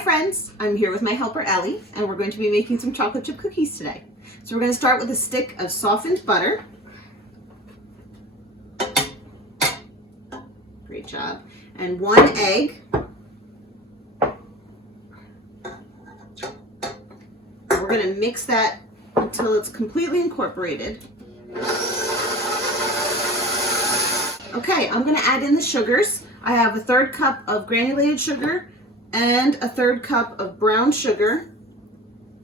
friends, I'm here with my helper Ellie, and we're going to be making some chocolate chip cookies today. So we're going to start with a stick of softened butter. Great job. And 1 egg. We're going to mix that until it's completely incorporated. Okay, I'm going to add in the sugars. I have a 1/3 cup of granulated sugar and a 1/3 cup of brown sugar.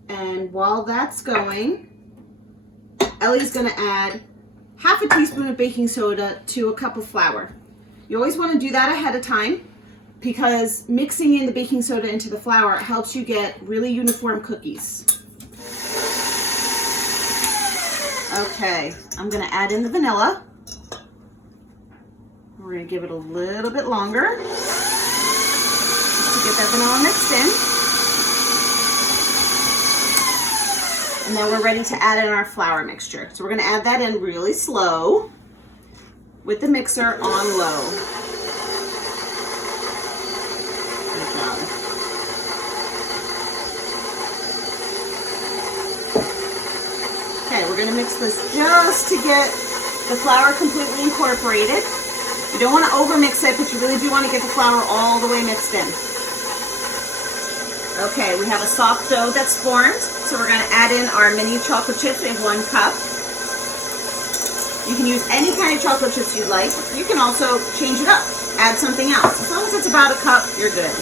And while that's going, Ellie's going to add 1/2 teaspoon of baking soda to a cup of flour. You always want to do that ahead of time because mixing in the baking soda into the flour helps you get really uniform cookies. Okay, I'm going to add in the vanilla. We're going to give it a little bit longer just to get that vanilla mixed in. And then we're ready to add in our flour mixture. So we're going to add that in really slow with the mixer on low. Good job. Okay, we're going to mix this just to get the flour completely incorporated. You don't want to overmix it, but you really do want to get the flour all the way mixed in. Okay, we have a soft dough that's formed, so we're going to add in our mini chocolate chips in 1 cup. You can use any kind of chocolate chips you'd like. You can also change it up, add something else. As long as it's about 1 cup, you're good.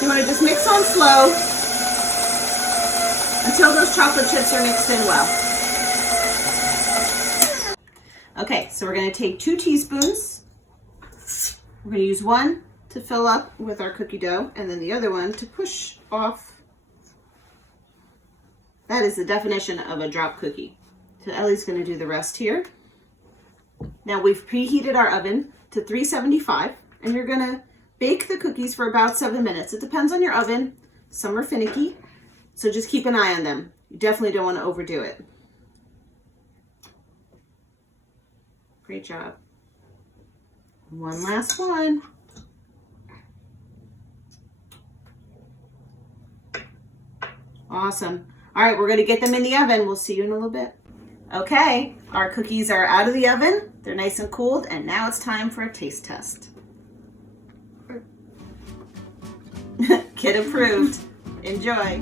You want to just mix on slow until those chocolate chips are mixed in well. Okay, so we're going to take 2 teaspoons. We're going to use 1 to fill up with our cookie dough and then the other one to push off. That is the definition of a drop cookie. So Ellie's going to do the rest here. Now we've preheated our oven to 375 and you're going to bake the cookies for about 7 minutes. It depends on your oven. Some are finicky, so just keep an eye on them. You definitely don't want to overdo it. Great job. One last one. Awesome. All right, we're going to get them in the oven. We'll see you in a little bit. Okay, our cookies are out of the oven. They're nice and cooled, and now it's time for a taste test. Kid approved. Enjoy.